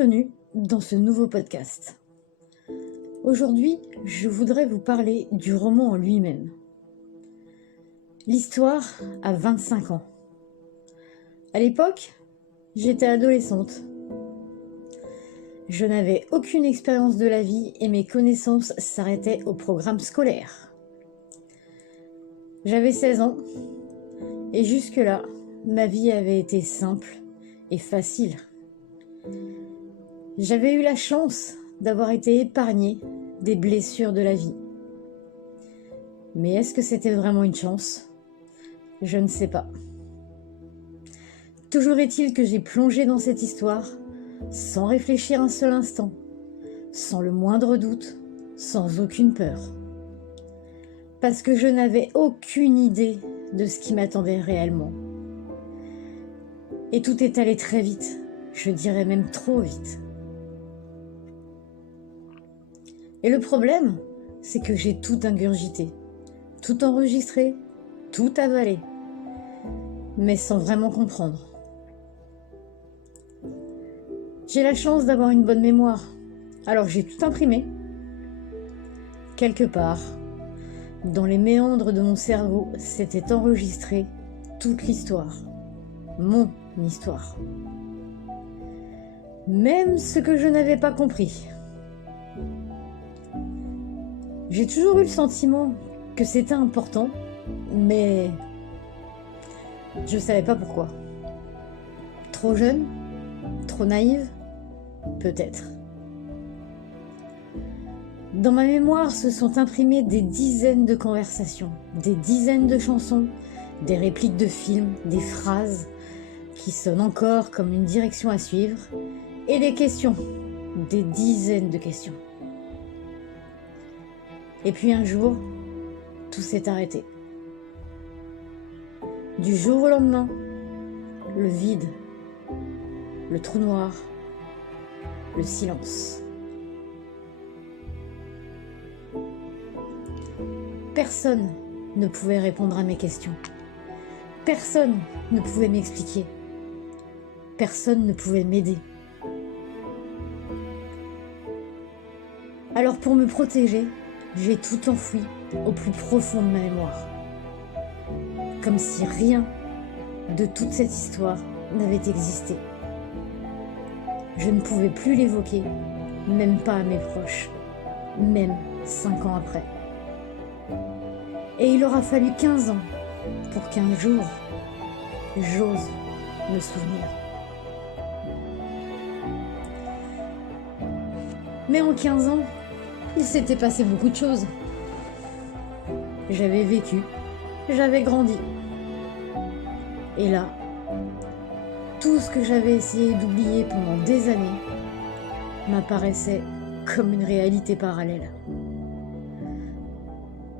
Bienvenue dans ce nouveau podcast. Aujourd'hui, je voudrais vous parler du roman en lui-même. L'histoire a 25 ans. À l'époque, j'étais adolescente. Je n'avais aucune expérience de la vie et mes connaissances s'arrêtaient au programme scolaire. J'avais 16 ans et jusque-là, ma vie avait été simple et facile. J'avais eu la chance d'avoir été épargnée des blessures de la vie. Mais est-ce que c'était vraiment une chance ? Je ne sais pas. Toujours est-il que j'ai plongé dans cette histoire sans réfléchir un seul instant, sans le moindre doute, sans aucune peur. Parce que je n'avais aucune idée de ce qui m'attendait réellement. Et tout est allé très vite, je dirais même trop vite. Et le problème, c'est que j'ai tout ingurgité, tout enregistré, tout avalé, mais sans vraiment comprendre. J'ai la chance d'avoir une bonne mémoire, alors j'ai tout imprimé. Quelque part, dans les méandres de mon cerveau, s'était enregistrée toute l'histoire, mon histoire. Même ce que je n'avais pas compris. J'ai toujours eu le sentiment que c'était important, mais je ne savais pas pourquoi. Trop jeune ? Trop naïve ? Peut-être. Dans ma mémoire se sont imprimées des dizaines de conversations, des dizaines de chansons, des répliques de films, des phrases qui sonnent encore comme une direction à suivre, et des questions, des dizaines de questions. Et puis un jour, tout s'est arrêté. Du jour au lendemain, le vide, le trou noir, le silence. Personne ne pouvait répondre à mes questions. Personne ne pouvait m'expliquer. Personne ne pouvait m'aider. Alors pour me protéger, j'ai tout enfoui au plus profond de ma mémoire. Comme si rien de toute cette histoire n'avait existé. Je ne pouvais plus l'évoquer, même pas à mes proches, même 5 ans après. Et il aura fallu 15 ans pour qu'un jour, j'ose me souvenir. Mais en 15 ans, il s'était passé beaucoup de choses. J'avais vécu, j'avais grandi. Et là, tout ce que j'avais essayé d'oublier pendant des années m'apparaissait comme une réalité parallèle.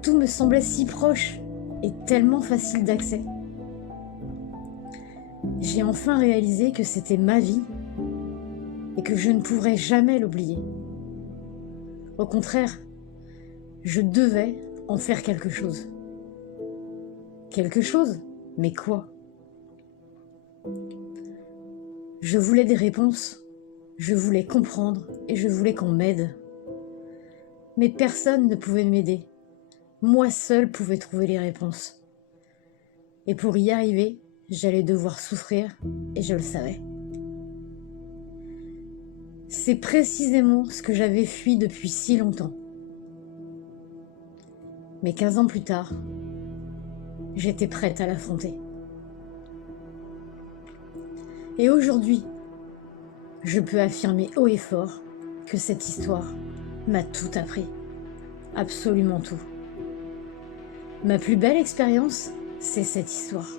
Tout me semblait si proche et tellement facile d'accès. J'ai enfin réalisé que c'était ma vie et que je ne pourrais jamais l'oublier. Au contraire, je devais en faire quelque chose. Quelque chose ? Mais quoi ? Je voulais des réponses, je voulais comprendre et je voulais qu'on m'aide. Mais personne ne pouvait m'aider. Moi seule pouvais trouver les réponses. Et pour y arriver, j'allais devoir souffrir et je le savais. C'est précisément ce que j'avais fui depuis si longtemps. Mais 15 ans plus tard, j'étais prête à l'affronter. Et aujourd'hui, je peux affirmer haut et fort que cette histoire m'a tout appris. Absolument tout. Ma plus belle expérience, c'est cette histoire.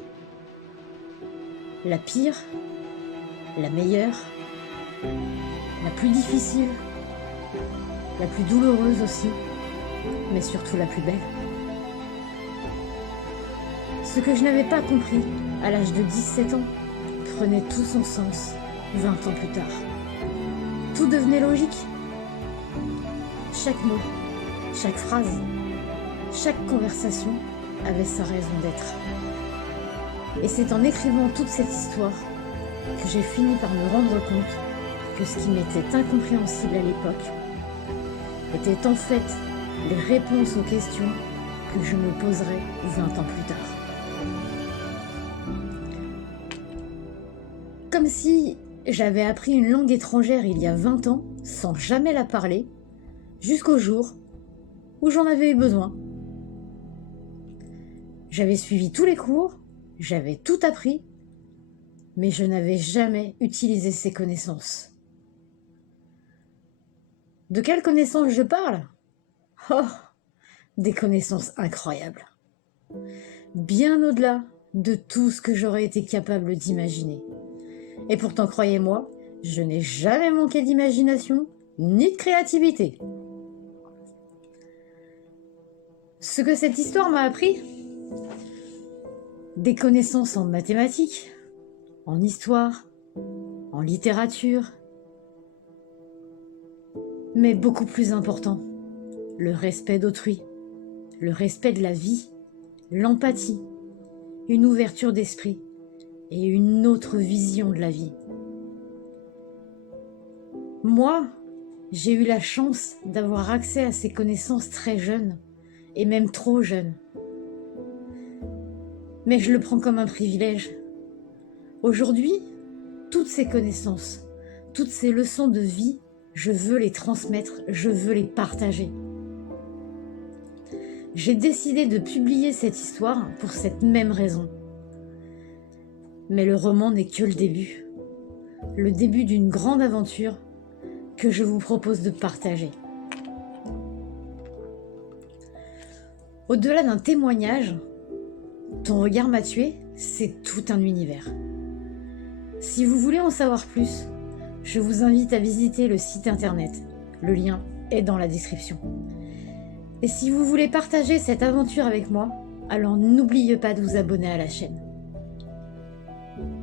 La pire, la meilleure, la plus difficile, la plus douloureuse aussi, mais surtout la plus belle. Ce que je n'avais pas compris à l'âge de 17 ans prenait tout son sens 20 ans plus tard. Tout devenait logique. Chaque mot, chaque phrase, chaque conversation avait sa raison d'être. Et c'est en écrivant toute cette histoire que j'ai fini par me rendre compte que ce qui m'était incompréhensible à l'époque était en fait les réponses aux questions que je me poserais 20 ans plus tard. Comme si j'avais appris une langue étrangère il y a 20 ans sans jamais la parler, jusqu'au jour où j'en avais eu besoin. J'avais suivi tous les cours, j'avais tout appris, mais je n'avais jamais utilisé ces connaissances. De quelles connaissances je parle? Oh, des connaissances incroyables. Bien au-delà de tout ce que j'aurais été capable d'imaginer. Et pourtant, croyez-moi, je n'ai jamais manqué d'imagination ni de créativité. Ce que cette histoire m'a appris, des connaissances en mathématiques, en histoire, en littérature, mais beaucoup plus important, le respect d'autrui, le respect de la vie, l'empathie, une ouverture d'esprit et une autre vision de la vie. Moi, j'ai eu la chance d'avoir accès à ces connaissances très jeune, et même trop jeune. Mais je le prends comme un privilège. Aujourd'hui, toutes ces connaissances, toutes ces leçons de vie, je veux les transmettre, je veux les partager. J'ai décidé de publier cette histoire pour cette même raison. Mais le roman n'est que le début d'une grande aventure que je vous propose de partager. Au-delà d'un témoignage, Ton regard m'a tué, c'est tout un univers. Si vous voulez en savoir plus, je vous invite à visiter le site internet. Le lien est dans la description. Et si vous voulez partager cette aventure avec moi, alors n'oubliez pas de vous abonner à la chaîne.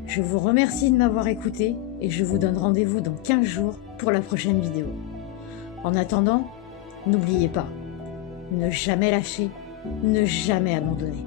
Je vous remercie de m'avoir écouté et je vous donne rendez-vous dans 15 jours pour la prochaine vidéo. En attendant, n'oubliez pas, ne jamais lâcher, ne jamais abandonner.